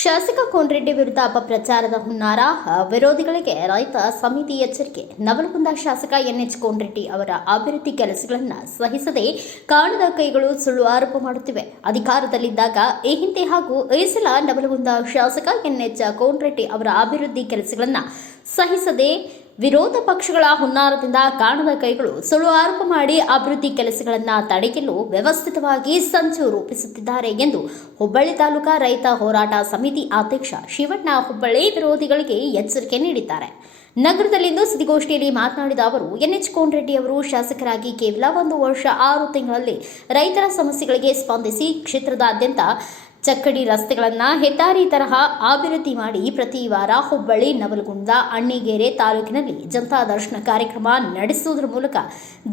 ಶಾಸಕ ಕೋನರೆಡ್ಡಿ ವಿರುದ್ಧ ಅಪಪ್ರಚಾರದ ಹುನ್ನಾರ, ವಿರೋಧಿಗಳಿಗೆ ರೈತ ಸಮಿತಿ ಎಚ್ಚರಿಕೆ. ನವಲಗುಂದ ಶಾಸಕ ಎನ್ಎಚ್ ಕೋನರೆಡ್ಡಿ ಅವರ ಅಭಿವೃದ್ಧಿ ಕೆಲಸಗಳನ್ನು ಸಹಿಸದೆ ಕಾಣದ ಕೈಗಳು ಸುಳ್ಳು ಆರೋಪ ಮಾಡುತ್ತಿವೆ. ಅಧಿಕಾರದಲ್ಲಿದ್ದಾಗ ಈ ಹಿಂದೆ ಹಾಗೂ ಈ ಸಲ ನವಲಗುಂದ ಶಾಸಕ ಎನ್ಎಚ್ ಕೋನರೆಡ್ಡಿ ಅವರ ಅಭಿವೃದ್ಧಿ ಕೆಲಸಗಳನ್ನು ಸಹಿಸದೆ ವಿರೋಧ ಪಕ್ಷಗಳ ಹುನ್ನಾರದಿಂದ ಕಾಣದ ಕೈಗಳು ಸುಳ್ಳು ಆರೋಪ ಮಾಡಿ ಅಭಿವೃದ್ಧಿ ಕೆಲಸಗಳನ್ನು ತಡೆಯಲು ವ್ಯವಸ್ಥಿತವಾಗಿ ಸಂಚು ರೂಪಿಸುತ್ತಿದ್ದಾರೆ ಎಂದು ಹುಬ್ಬಳ್ಳಿ ತಾಲೂಕಾ ರೈತ ಹೋರಾಟ ಸಮಿತಿ ಅಧ್ಯಕ್ಷ ಶಿವಣ್ಣ ಹುಬ್ಬಳ್ಳಿ ವಿರೋಧಿಗಳಿಗೆ ಎಚ್ಚರಿಕೆ ನೀಡಿದ್ದಾರೆ. ನಗರದಲ್ಲಿಂದು ಸುದ್ದಿಗೋಷ್ಠಿಯಲ್ಲಿ ಮಾತನಾಡಿದ ಅವರು, ಎನ್ಎಚ್ ಕೋನರೆಡ್ಡಿ ಅವರು ಶಾಸಕರಾಗಿ ಕೇವಲ 1 ವರ್ಷ 6 ತಿಂಗಳಲ್ಲಿ ರೈತರ ಸಮಸ್ಯೆಗಳಿಗೆ ಸ್ಪಂದಿಸಿ ಕ್ಷೇತ್ರದಾದ್ಯಂತ ಚಕ್ಕಡಿ ರಸ್ತೆಗಳನ್ನು ಹೆದ್ದಾರಿ ತರಹ ಅಭಿವೃದ್ಧಿ ಮಾಡಿ ಪ್ರತಿ ವಾರ ಹುಬ್ಬಳ್ಳಿ, ನವಲಗುಂದ, ಅಣ್ಣಿಗೇರಿ ತಾಲೂಕಿನಲ್ಲಿ ಜನತಾ ದರ್ಶನ ಕಾರ್ಯಕ್ರಮ ನಡೆಸುವುದರ ಮೂಲಕ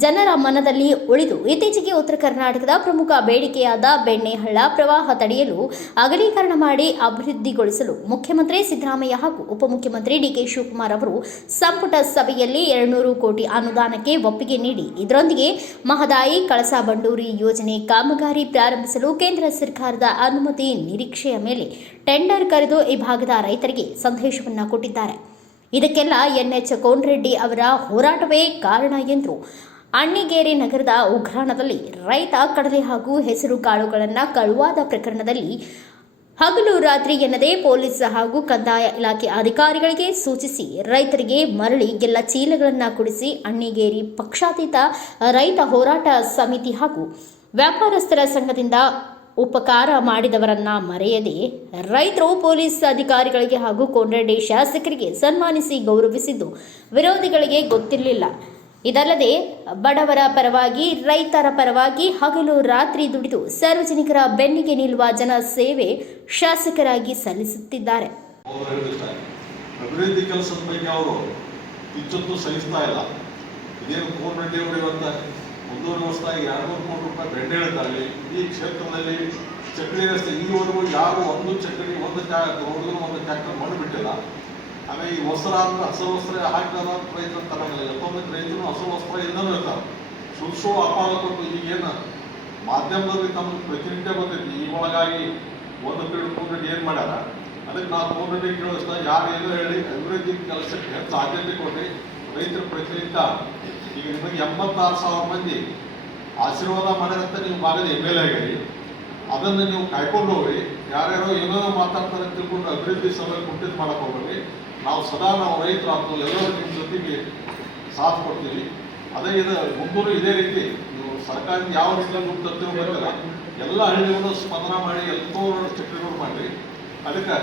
ಜನರ ಮನದಲ್ಲಿ ಉಳಿದು ಇತ್ತೀಚೆಗೆ ಉತ್ತರ ಕರ್ನಾಟಕದ ಪ್ರಮುಖ ಬೇಡಿಕೆಯಾದ ಬೆಣ್ಣೆಹಳ್ಳ ಪ್ರವಾಹ ತಡೆಯಲು ಅಗಲೀಕರಣ ಮಾಡಿ ಅಭಿವೃದ್ಧಿಗೊಳಿಸಲು ಮುಖ್ಯಮಂತ್ರಿ ಸಿದ್ದರಾಮಯ್ಯ ಹಾಗೂ ಉಪಮುಖ್ಯಮಂತ್ರಿ ಡಿಕೆ ಶಿವಕುಮಾರ್ ಅವರು ಸಂಪುಟ ಸಭೆಯಲ್ಲಿ 200 ಕೋಟಿ ಅನುದಾನಕ್ಕೆ ಒಪ್ಪಿಗೆ ನೀಡಿ ಇದರೊಂದಿಗೆ ಮಹದಾಯಿ ಕಳಸಾ ಬಂಡೂರಿ ಯೋಜನೆ ಕಾಮಗಾರಿ ಪ್ರಾರಂಭಿಸಲು ಕೇಂದ್ರ ಸರ್ಕಾರದ ಅನುಮತಿ ನಿರೀಕ್ಷೆಯ ಮೇಲೆ ಟೆಂಡರ್ ಕರೆದು ಈ ಭಾಗದ ರೈತರಿಗೆ ಸಂದೇಶವನ್ನು ಕೊಟ್ಟಿದ್ದಾರೆ. ಇದಕ್ಕೆಲ್ಲ ಎನ್ಎಚ್ ಕೋನರೆಡ್ಡಿ ಅವರ ಹೋರಾಟವೇ ಕಾರಣ ಎಂದರು. ಅಣ್ಣಿಗೇರಿ ನಗರದ ಉಗ್ರಾಣದಲ್ಲಿ ರೈತ ಕಡಲೆ ಹಾಗೂ ಹೆಸರು ಕಾಳುಗಳನ್ನು ಕಳುವಾದ ಪ್ರಕರಣದಲ್ಲಿ ಹಗಲು ರಾತ್ರಿ ಎನ್ನದೇ ಪೊಲೀಸ್ ಹಾಗೂ ಕಂದಾಯ ಇಲಾಖೆ ಅಧಿಕಾರಿಗಳಿಗೆ ಸೂಚಿಸಿ ರೈತರಿಗೆ ಮರಳಿ ಎಲ್ಲ ಚೀಲಗಳನ್ನು ಕೊಡಿಸಿ ಅಣ್ಣಿಗೇರಿ ಪಕ್ಷಾತೀತ ರೈತ ಹೋರಾಟ ಸಮಿತಿ ಹಾಗೂ ವ್ಯಾಪಾರಸ್ಥರ ಸಂಘದಿಂದ ಉಪಕಾರ ಮಾಡಿದವರನ್ನ ಮರೆಯದೆ ರೈತರು ಪೊಲೀಸ್ ಅಧಿಕಾರಿಗಳಿಗೆ ಹಾಗೂ ಕೋನರೆಡ್ಡಿ ಶಾಸಕರಿಗೆ ಸನ್ಮಾನಿಸಿ ಗೌರವಿಸಿದ್ದು ವಿರೋಧಿಗಳಿಗೆ ಗೊತ್ತಿರಲಿಲ್ಲ. ಇದಲ್ಲದೆ ಬಡವರ ಪರವಾಗಿ ರೈತರ ಪರವಾಗಿ ಹಗಲು ರಾತ್ರಿ ದುಡಿದು ಸಾರ್ವಜನಿಕರ ಬೆನ್ನಿಗೆ ನಿಲ್ಲುವ ಜನ ಸೇವೆ ಶಾಸಕರಾಗಿ ಸಲ್ಲಿಸುತ್ತಿದ್ದಾರೆ. ಅಭಿವೃದ್ಧಿ ಕೆಲಸದ ಬಗ್ಗೆ ಅವರು ಇಚ್ಚೊತ್ತು ಸಹಿಸ್ತಾ ಇಲ್ಲ. ಇದೇನು ಕೋನರೆಡ್ಡಿ ಅವರು ಇವತ್ತು 1.5 ವರ್ಷದಾಗ 200 ಕೋಟಿ ರೂಪಾಯಿ ಬೆಂಡೆ ಹೇಳ್ತಾರೆ. ಈ ಕ್ಷೇತ್ರದಲ್ಲಿ ಚಕ್ಕಡಿ ರಸ್ತೆ ಈವರೆಗೂ ಯಾರು ಒಂದು ಚಕ್ಕಡಿ ಒಂದು ಟ್ಯಾಕ್ಟರ್ ಮಣ್ಣು ಬಿಟ್ಟಿಲ್ಲ. ಆಮೇಲೆ ಈ ವಸ್ತ್ರ ಹಸಿರು ವಸ್ತ್ರ ಹಾಕಿದ ರೈತರ ತರಂಗಿಲ್ಲ. ಎಷ್ಟೊಂದು ರೈತರು ಹಸಿರು ವಸ್ತ್ರ ಇಲ್ಲೂ ಇರ್ತಾರೆ. ಸುಳ್ಳು ಅಪಾರ ಕೊಟ್ಟು ಈಗೇನು ಮಾಧ್ಯಮದಲ್ಲಿ ತಮ್ಮ ಪ್ರತಿನಿತ್ಯ ಬಂದೈತಿ. ಈ ಒಳಗಾಗಿ ಒಂದು ಪೀಳಿಗೆ ಕೋನರೆಡ್ಡಿ ಏನು ಮಾಡ್ಯಾರ, ಅದಕ್ಕೆ ನಾವು ಕೋನರೆಡ್ಡಿ ಕೇಳಿಸ್ತಾ ಯಾರು ಏನೋ ಹೇಳಿ ಅಭಿವೃದ್ಧಿ ಕೆಲಸಕ್ಕೆ ಹೆಚ್ಚು ಆದ್ಯತೆ ಕೊಟ್ಟು ರೈತರ ಪ್ರತಿನಿತ್ಯ ಈಗ ನಿಮಗೆ 86,000 ಮಂದಿ ಆಶೀರ್ವಾದ ಮಾಡಿದಂತ ನೀವು ಭಾಗದ MLA ಆಗಿರಿ. ಅದನ್ನು ನೀವು ಕಾಯ್ಕೊಂಡು ಹೋಗ್ರಿ. ಯಾರ್ಯಾರೋ ಏನೋ ಮಾತಾಡ್ತಾರೆ ತಿಳ್ಕೊಂಡು ಅಭಿವೃದ್ಧಿ ಸಭೆ ಕುಂಠಿತ ಮಾಡಕ್ಕೆ ಹೋಗ್ರಿ. ನಾವು ರೈತರಾಗ್ತು ಎಲ್ಲರೂ ನಿಮ್ಮ ಜೊತೆಗೆ ಸಾಥ್ ಕೊಡ್ತೀವಿ. ಅದೇ ಇದು ಮುಂದೂ ಇದೇ ರೀತಿ ನೀವು ಸರ್ಕಾರದ ಯಾವ ರೀತಿಯಲ್ಲಿ ತರ್ತೀವಿ ಗೊತ್ತಿಲ್ಲ. ಎಲ್ಲ ಹಳ್ಳಿಗಳು ಸ್ಪಂದನ ಮಾಡಿ ಎಲ್ಲೋ ಚಕ್ರಿಗಳು ಮಾಡಿರಿ. ಅದಕ್ಕೆ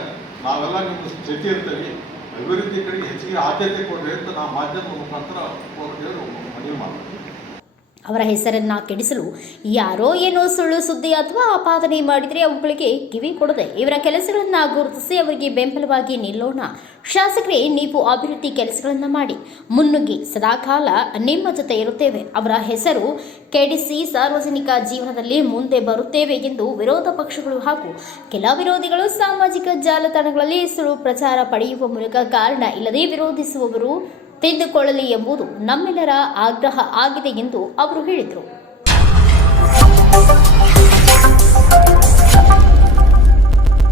ನಾವೆಲ್ಲ ನಿಮ್ಮ ಜೊತೆ ಇರ್ತೀವಿ. ಅಭಿವೃದ್ಧಿ ಕಡೆಗೆ ಹೆಚ್ಚಿಗೆ ಆದ್ಯತೆ ಕೊಡ್ರಿ ಅಂತ ನಾವು ಮಾಧ್ಯಮದ ಮುಖಾಂತರ ಮನವಿ ಮಾಡ್ತೀವಿ. ಅವರ ಹೆಸರನ್ನ ಕೆಡಿಸಲು ಯಾರೋ ಏನೋ ಸುಳ್ಳು ಸುದ್ದಿ ಅಥವಾ ಆಪಾದನೆ ಮಾಡಿದರೆ ಅವುಗಳಿಗೆ ಕಿವಿ ಕೊಡದೆ ಇವರ ಕೆಲಸಗಳನ್ನು ಗುರುತಿಸಿ ಅವರಿಗೆ ಬೆಂಬಲವಾಗಿ ನಿಲ್ಲೋಣ. ಶಾಸಕರೇ, ನೀವು ಅಭಿವೃದ್ಧಿ ಕೆಲಸಗಳನ್ನು ಮಾಡಿ ಮುನ್ನುಗ್ಗಿ, ಸದಾಕಾಲ ನಿಮ್ಮ ಜೊತೆ ಇರುತ್ತೇವೆ. ಅವರ ಹೆಸರು ಕೆಡಿಸಿ ಸಾರ್ವಜನಿಕ ಜೀವನದಲ್ಲಿ ಮುಂದೆ ಬರುತ್ತೇವೆ ಎಂದು ವಿರೋಧ ಪಕ್ಷಗಳು ಹಾಗೂ ಕೆಲ ವಿರೋಧಿಗಳು ಸಾಮಾಜಿಕ ಜಾಲತಾಣಗಳಲ್ಲಿ ಸುಳ್ಳು ಪ್ರಚಾರ ಪಡೆಯುವ ಮೂಲಕ ಕಾರಣ ಇಲ್ಲದೆ ವಿರೋಧಿಸುವವರು ತಿದ್ದುಕೊಳ್ಳಲಿ ಎಂಬುದು ನಮ್ಮೆಲ್ಲರ ಆಗ್ರಹ ಆಗಿದೆ ಎಂದು ಅವರು ಹೇಳಿದರು.